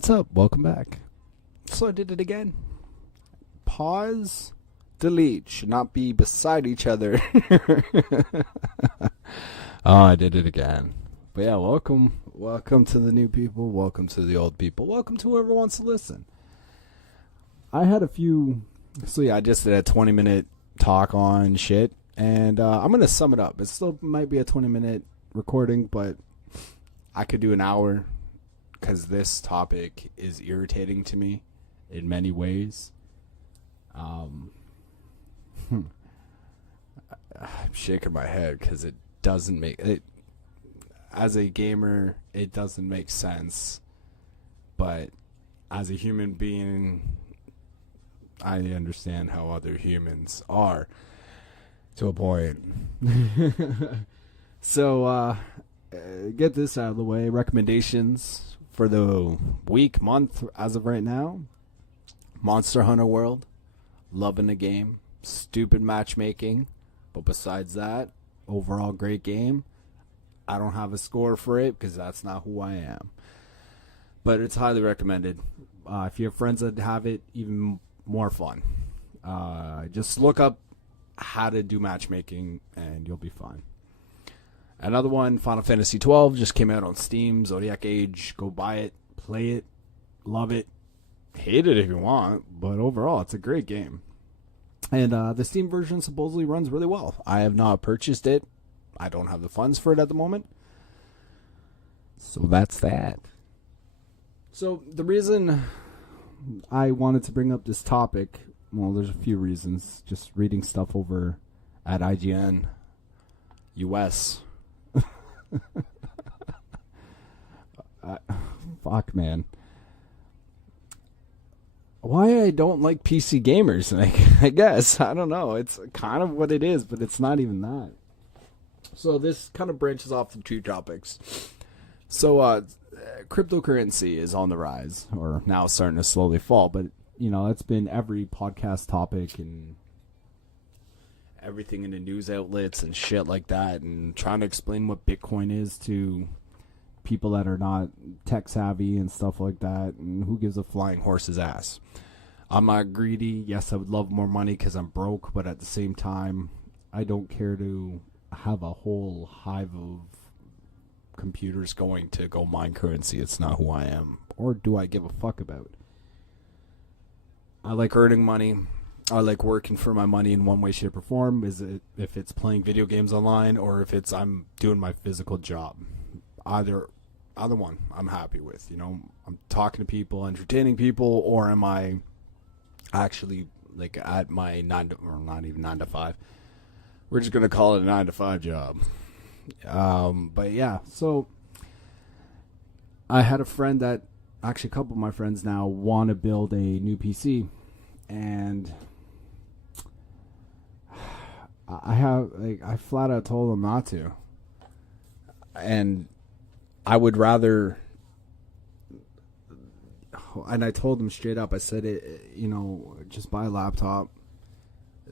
What's up? Welcome back. So I did it again. Pause, delete. Should not be beside each other. Oh, I did it again. But yeah, welcome. Welcome to the new people. Welcome to the old people. Welcome to whoever wants to listen. I had a few... So yeah, I just did a 20-minute talk on shit. And I'm going to sum it up. It still might be a 20-minute recording, but I could do an hour. Because this topic is irritating to me in many ways. I'm shaking my head because it doesn't make it. As a gamer, it doesn't make sense. But as a human being, I understand how other humans are to a point. So, get this out of the way. Recommendations for the week, month, as of right now. Monster Hunter World. Loving the game. Stupid matchmaking. But besides that, overall great game. I don't have a score for it because that's not who I am. But it's highly recommended. If you have friends that have it, even more fun. Just look up how to do matchmaking and you'll be fine. Another one, Final Fantasy 12, just came out on Steam, Zodiac Age. Go buy it, play it, love it, hate it if you want, but overall, it's a great game. And the Steam version supposedly runs really well. I have not purchased it. I don't have the funds for it at the moment. So that's that. So the reason I wanted to bring up this topic, well, there's a few reasons. Just reading stuff over at IGN US. Fuck, man. Why I don't like PC gamers? Like, I guess I don't know. It's kind of what it is, but it's not even that. So this kind of branches off to two topics. So cryptocurrency is on the rise, or now starting to slowly fall. But you know, it's been every podcast topic and everything in the news outlets and shit like that, and trying to explain what Bitcoin is to people that are not tech savvy and stuff like that, and who gives a flying horse's ass. I'm not greedy. Yes, I would love more money because I'm broke, but at the same time, I don't care to have a whole hive of computers going to go mine currency. It's not who I am, or do I give a fuck about? I like earning money. I like working for my money in one way, shape, or form. Is it if it's playing video games online or if it's I'm doing my physical job. Either one I'm happy with. You know, I'm talking to people, entertaining people, or am I actually like at my 9 to, or not even 9 to 5. We're just gonna call it a 9 to 5 job. But yeah, so I had a friend that actually a couple of my friends now want to build a new PC, and I flat out told them not to. And I would rather, and I told them straight up, I said, just buy a laptop,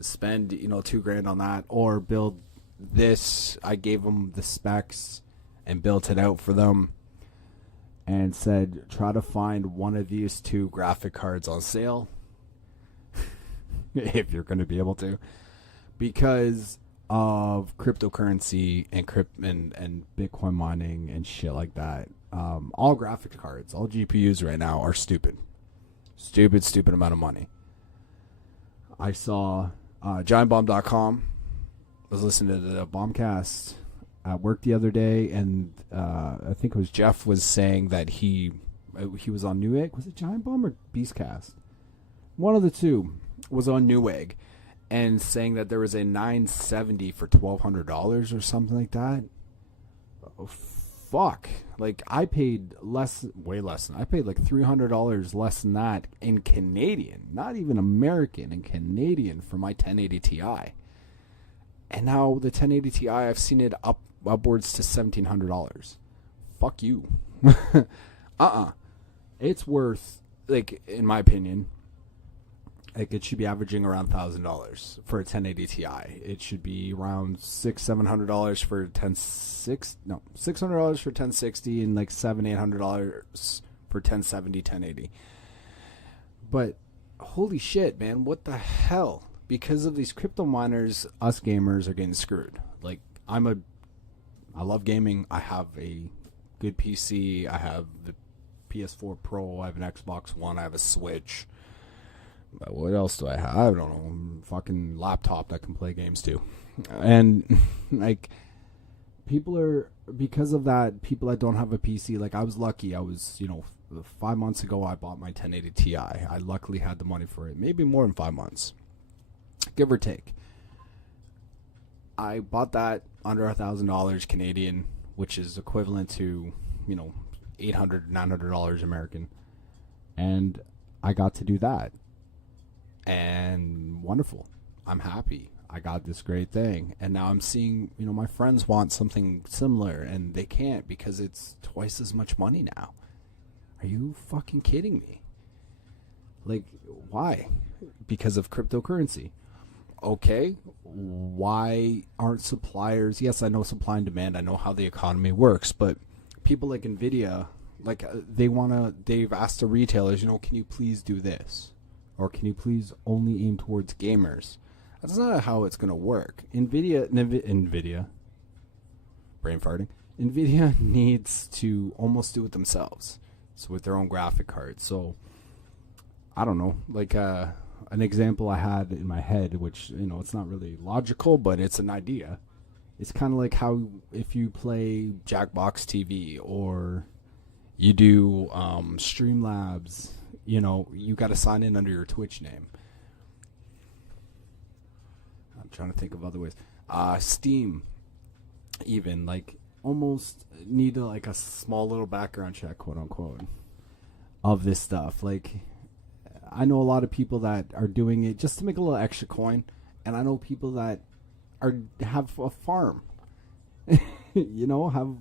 spend, $2,000 on that, or build this. I gave them the specs and built it out for them and said, try to find one of these two graphic cards on sale if you're going to be able to. Because of cryptocurrency and Bitcoin mining and shit like that. All graphics cards, all GPUs right now are stupid. Stupid amount of money. I saw GiantBomb.com. I was listening to the Bombcast at work the other day, and I think it was Jeff was saying that he was on Newegg. Was it Giant Bomb or Beastcast? One of the two was on Newegg. And saying that there was a 970 for $1,200 or something like that. Oh, fuck. Like, I paid way less than, I paid like $300 less than that in Canadian. Not even American, in Canadian for my 1080 Ti. And now the 1080 Ti, I've seen it upwards to $1,700. Fuck you. It's worth, like, in my opinion, like it should be averaging around $1,000 for a 1080 Ti. It should be around $600-$700 for $600 for 1060 and like $700-$800 for 1070, 1080. But holy shit, man, what the hell? Because of these crypto miners, us gamers are getting screwed. Like, I love gaming. I have a good PC. I have the PS4 Pro. I have an Xbox One. I have a Switch. But what else do I have? I don't know. Fucking laptop that can play games too. And like, because of that, people that don't have a PC, like I was lucky. I was, 5 months ago I bought my 1080 Ti. I luckily had the money for it. Maybe more than 5 months, give or take. I bought that under $1,000 Canadian, which is equivalent to, $800, $900 American. And I got to do that. And wonderful. I'm happy. I got this great thing. And now I'm seeing, my friends want something similar and they can't because it's twice as much money now. Are you fucking kidding me? Like, why? Because of cryptocurrency. Okay, why aren't suppliers? Yes, I know supply and demand. I know how the economy works, but people like Nvidia, like they've asked the retailers, can you please do this? Or can you please only aim towards gamers? That's not how it's going to work. Nvidia, brain farting. Nvidia needs to almost do it themselves. So with their own graphic cards. So, I don't know, like an example I had in my head, which, it's not really logical, but it's an idea. It's kind of like how if you play Jackbox TV or you do Streamlabs, you got to sign in under your Twitch name. I'm trying to think of other ways. Steam, even, like, almost need like a small little background check, quote unquote, of this stuff. Like, I know a lot of people that are doing it just to make a little extra coin, and I know people that have a farm, have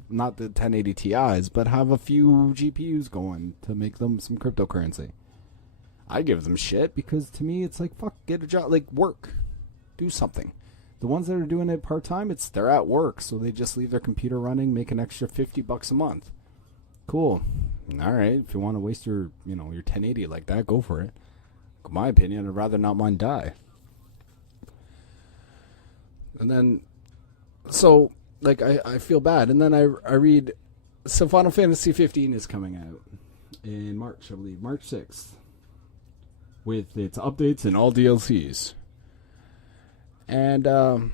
not the 1080 Ti's, but have a few GPUs going to make them some cryptocurrency. I give them shit because to me it's like, fuck, get a job, like work, do something. The ones that are doing it part-time, they're at work, so they just leave their computer running, make an extra $50 a month. Cool. All right, if you want to waste your, your 1080 like that, go for it. In my opinion, I'd rather not mine die. And then, so, like, I feel bad. And then I read, so Final Fantasy 15 is coming out in March, I believe, March 6th, with its updates and all DLCs. And I'm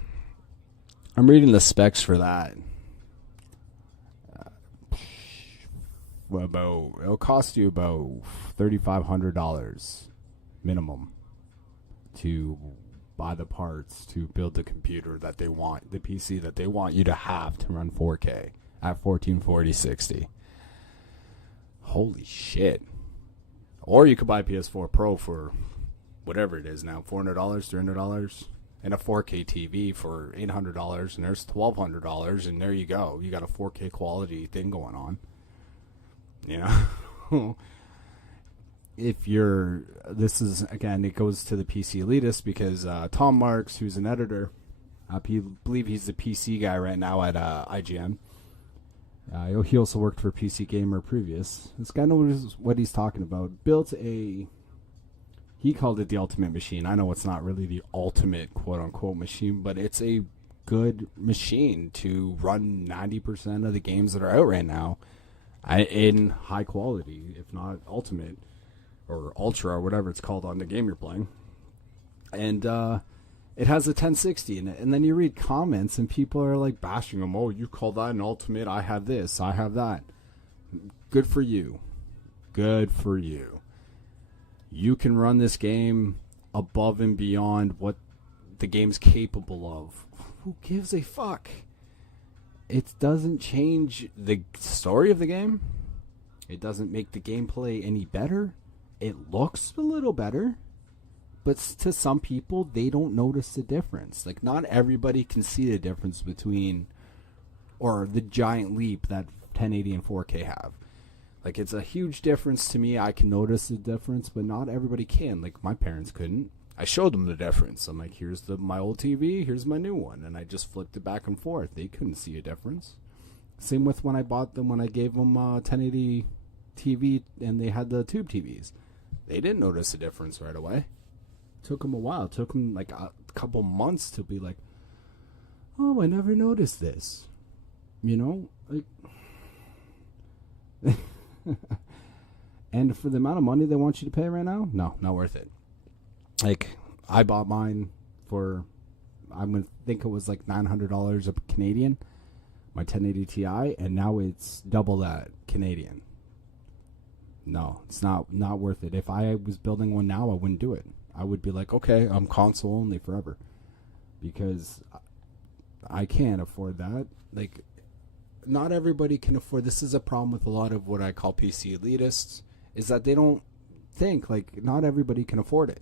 reading the specs for that. It'll cost you about $3,500 minimum to buy the parts to build the computer that they want, the PC that they want you to have to run 4K at 1440-60. Holy shit. Or you could buy a PS4 Pro for whatever it is now, $400, $300, and a 4K TV for $800, and there's $1,200, and there you go. You got a 4K quality thing going on. This is, again, it goes to the PC elitist because Tom Marks, who's an editor, I believe he's the PC guy right now at IGN. He also worked for PC Gamer previous. This guy knows what he's talking about. He called it the ultimate machine. I know it's not really the ultimate quote-unquote machine, but it's a good machine to run 90% of the games that are out right now in high quality, if not ultimate or ultra or whatever it's called on the game you're playing. And it has a 1060 in it. And then you read comments and people are like bashing them. Oh, you call that an ultimate? I have this. I have that. Good for you. Good for you. You can run this game above and beyond what the game's capable of. Who gives a fuck? It doesn't change the story of the game. It doesn't make the gameplay any better. It looks a little better. But to some people, they don't notice the difference. Like, not everybody can see the difference between, or the giant leap that 1080 and 4K have. Like, it's a huge difference to me. I can notice the difference, but not everybody can. Like, my parents couldn't. I showed them the difference. I'm like, here's my old TV, here's my new one. And I just flipped it back and forth. They couldn't see a difference. Same with when I bought them, when I gave them 1080 TV and they had the tube TVs. They didn't notice a difference right away. Took them a while. Took them like a couple months to be like, oh, I never noticed this. You know, like, and for the amount of money they want you to pay right now, no, not worth it. Like, I bought mine for, I'm gonna think it was like $900 a Canadian, my 1080 Ti, and now it's double that Canadian. No, it's not worth it. If I was building one now, I wouldn't do it. I would be like, okay, I'm console only forever, because I can't afford that. Like, not everybody can afford. This is a problem with a lot of what I call PC elitists, is that they don't think, like, not everybody can afford it,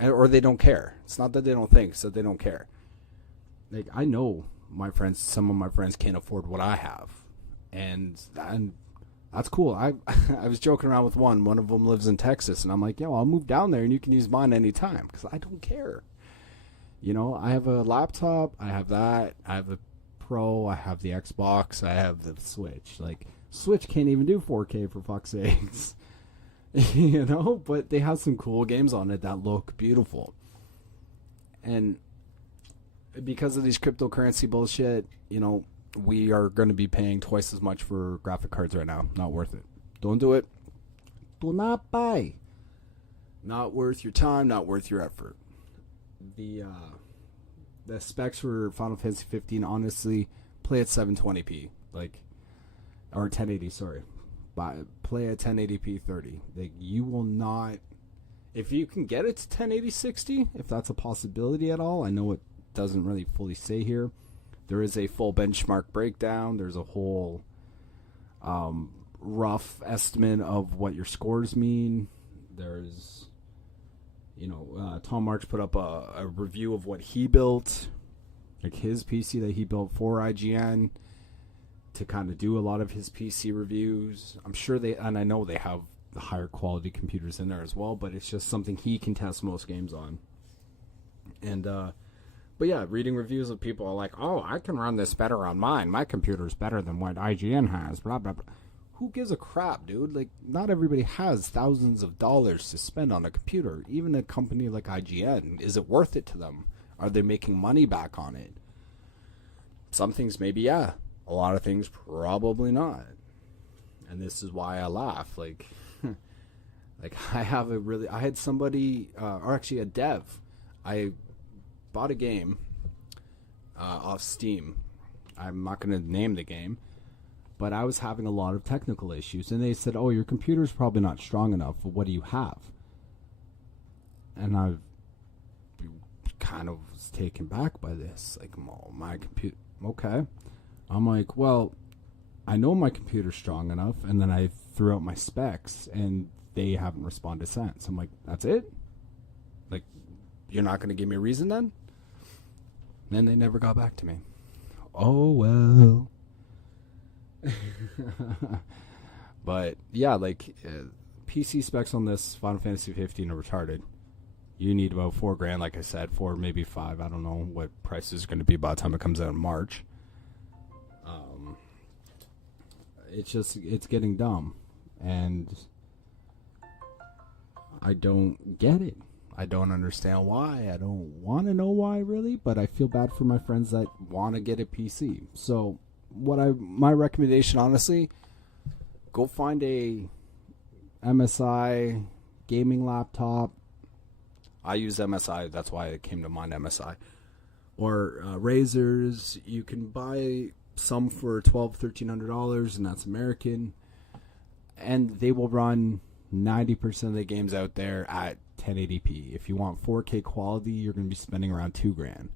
or they don't care. It's not that they don't think, it's that they don't care. Like, I know my friends, some of my friends can't afford what I have, and that's cool. I was joking around with one of them lives in Texas, and I'm like, yo, I'll move down there and you can use mine anytime, because I don't care. You know, I have a laptop, I have that, I have the Pro, I have the Xbox, I have the Switch. Like, Switch can't even do 4K for fuck's sakes. You know, but they have some cool games on it that look beautiful. And because of these cryptocurrency bullshit, you know, we are going to be paying twice as much for graphic cards right now. Not worth it. Don't do it. Do not buy. Not worth your time, not worth your effort. The specs for Final Fantasy 15, honestly, play at 720p, like, or 1080, sorry. Play at 1080p 30. Like, you will not, if you can get it to 1080 60, if that's a possibility at all. I know it doesn't really fully say here. There is a full benchmark breakdown. There's a whole rough estimate of what your scores mean. There's, you know, Tom March put up a review of what he built, like his PC that he built for IGN, to kind of do a lot of his PC reviews. I'm sure they, and I know they have the higher quality computers in there as well, but it's just something he can test most games on. And, but yeah, reading reviews of people are like, oh, I can run this better on mine. My computer's better than what IGN has, blah, blah, blah. Who gives a crap, dude? Like, not everybody has thousands of dollars to spend on a computer. Even a company like IGN, is it worth it to them? Are they making money back on it? Some things maybe, yeah. A lot of things probably not. And this is why I laugh. Like, like I had somebody, or actually a dev. I bought a game off Steam. I'm not going to name the game. But I was having a lot of technical issues. And they said, oh, your computer's probably not strong enough. But what do you have? And I kind of was taken back by this. Like, oh, my computer. Okay. I'm like, well, I know my computer's strong enough. And then I threw out my specs. And they haven't responded since. I'm like, that's it? Like, you're not going to give me a reason then? And they never got back to me. Oh, well. But yeah, like PC specs on this Final Fantasy 15 are retarded. You need about $4,000, like I said, $4, maybe $5. I don't know what price is going to be by the time it comes out in March. It's getting dumb, and I don't get it. I don't understand why. I don't want to know why, really, but I feel bad for my friends that want to get a PC. So my recommendation, honestly, go find a MSI gaming laptop. I use MSI, that's why it came to mind, MSI. Or Razors. You can buy some for $1,200, $1,300, and that's American. And they will run 90% of the games out there at 1080p. If you want 4K quality, you're going to be spending around $2,000.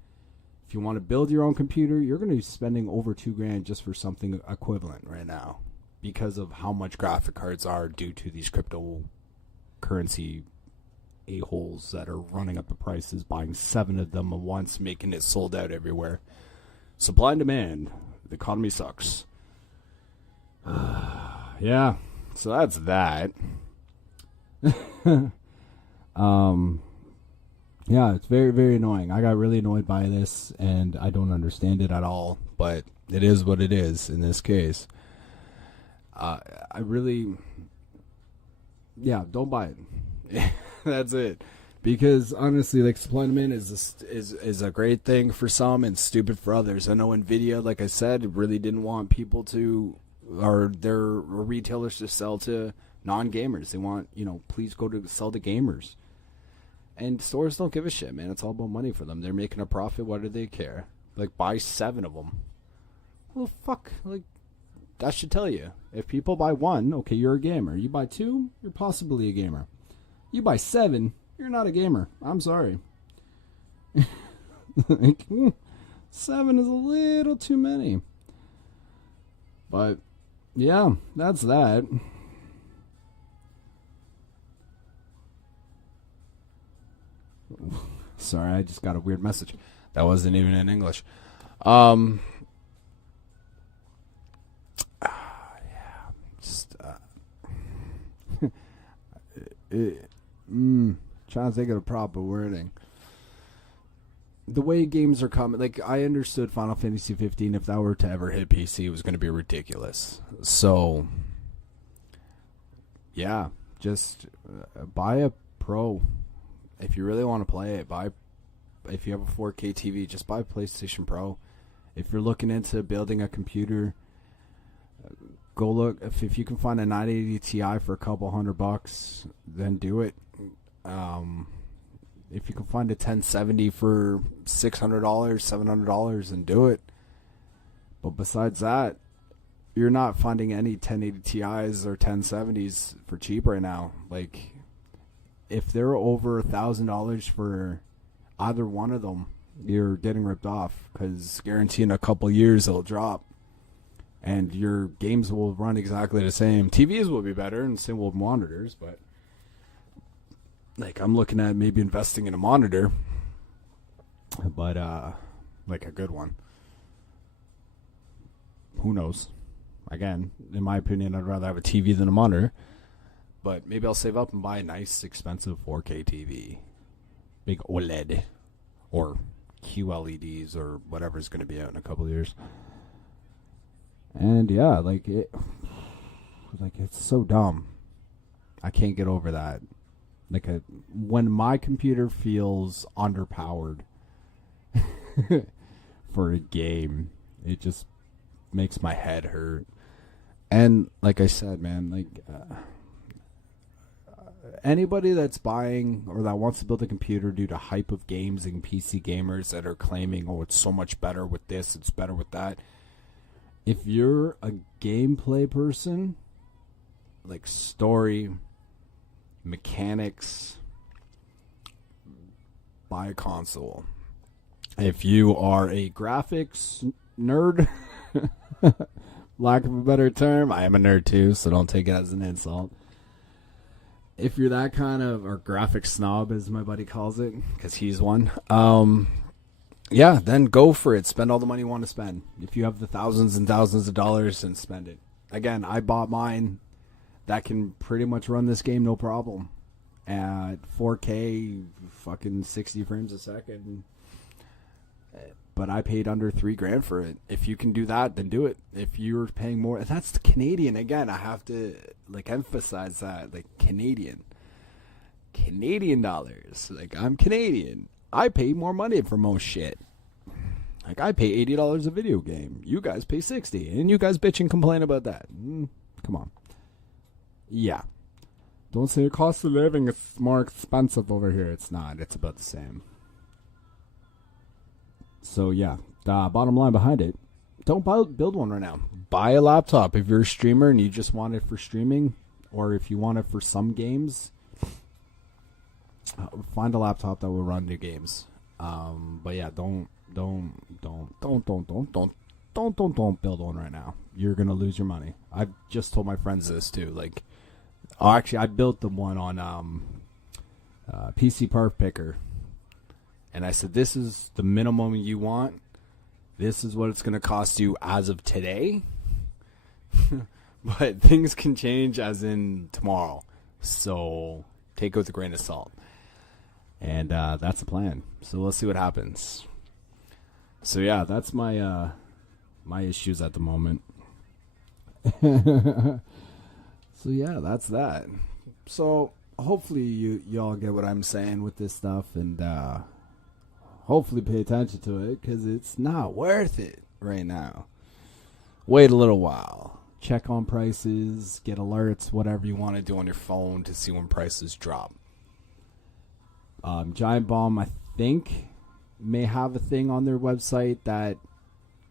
If you want to build your own computer, you're going to be spending over $2,000 just for something equivalent right now, because of how much graphic cards are due to these cryptocurrency a-holes that are running up the prices, buying 7 of them at once, making it sold out everywhere. Supply and demand. The economy sucks. Yeah, so that's that. Yeah, it's very, very annoying. I got really annoyed by this, and I don't understand it at all, but it is what it is in this case. yeah, don't buy it. That's it. Because honestly, like, supply and demand is a great thing for some and stupid for others. I know Nvidia, like I said, really didn't want people to, or their retailers to sell to non-gamers. They want, please go to sell to gamers. And stores don't give a shit, man. It's all about money for them. They're making a profit. Why do they care? Like, buy 7 of them. Well, fuck. Like, that should tell you. If people buy 1, okay, you're a gamer. You buy 2, you're possibly a gamer. You buy 7, you're not a gamer. I'm sorry. Like, 7 is a little too many. But, yeah, that's that. Sorry, I just got a weird message. That wasn't even in English. Trying to think of the proper wording. The way games are coming, like, I understood Final Fantasy 15, if that were to ever hit PC, it was going to be ridiculous. So, yeah, just buy a Pro. If you really want to play it, if you have a 4K TV, just buy a PlayStation Pro. If you're looking into building a computer, go look. If you can find a 980 Ti for a couple $100, then do it. If you can find a 1070 for $600, $700, then do it. But besides that, you're not finding any 1080 Ti's or 1070s for cheap right now. Like, if they're over $1,000 for either one of them, you're getting ripped off, because guaranteeing a couple years it'll drop and your games will run exactly the same. TVs will be better and same with monitors, but like, I'm looking at maybe investing in a monitor, but like a good one. Who knows? Again, in my opinion, I'd rather have a TV than a monitor. But maybe I'll save up and buy a nice, expensive 4K TV. Big OLED. Or QLEDs or whatever's going to be out in a couple of years. And yeah, it's so dumb. I can't get over that. When my computer feels underpowered for a game, it just makes my head hurt. And like I said, man, anybody that's buying or that wants to build a computer due to hype of games and PC gamers that are claiming, oh, it's so much better with this, it's better with that. If you're a gameplay person, like story, mechanics, buy a console. If you are a graphics nerd, lack of a better term, I am a nerd too, so don't take it as an insult. If you're that kind of, or graphic snob as my buddy calls it, because he's one, yeah, then go for it. Spend all the money you want to spend. If you have the thousands and thousands of dollars, then spend it. Again, I bought mine that can pretty much run this game no problem at 4K, fucking 60 frames a second. But I paid under $3,000 for it. If you can do that, then do it. If you're paying more, that's Canadian. Again, I have to emphasize that, Canadian dollars. I'm Canadian. I pay more money for most shit. I pay $80 a video game. You guys pay $60, and you guys bitch and complain about that. Come on. Yeah. Don't say the cost of living is more expensive over here. It's not. It's about the same. So, yeah, the bottom line behind it, don't build one right now. Buy a laptop if you're a streamer and you just want it for streaming, or if you want it for some games, find a laptop that will run new games. But yeah, don't build one right now. You're gonna lose your money. I just told my friends this too. Actually, I built the one on PC Part Picker. And I said, this is the minimum you want. This is what it's going to cost you as of today. But things can change as in tomorrow. So take it with a grain of salt. And that's the plan. So let's see what happens. So yeah, that's my my issues at the moment. So yeah, that's that. So hopefully y'all get what I'm saying with this stuff, and hopefully pay attention to it, because it's not worth it right now. Wait a little while. Check on prices, get alerts, whatever you want to do on your phone to see when prices drop. Giant Bomb, I think, may have a thing on their website that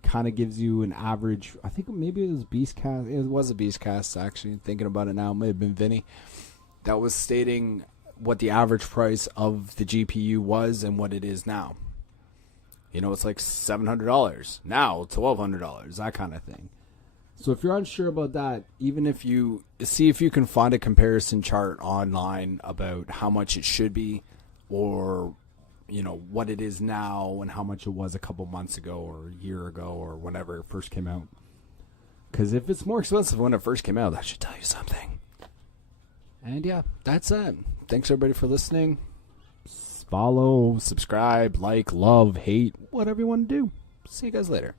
kind of gives you an average. I think maybe it was Beastcast. It was a Beastcast, actually. Thinking about it now, it may have been Vinny. That was stating what the average price of the GPU was and what it is now. You know, it's like $700. Now, $1,200, that kind of thing. So if you're unsure about that, even if you see if you can find a comparison chart online about how much it should be, or you know what it is now and how much it was a couple months ago or a year ago or whenever it first came out. Because if it's more expensive when it first came out, that should tell you something. And yeah, that's it. Thanks everybody for listening. Follow, subscribe, like, love, hate, whatever you want to do. See you guys later.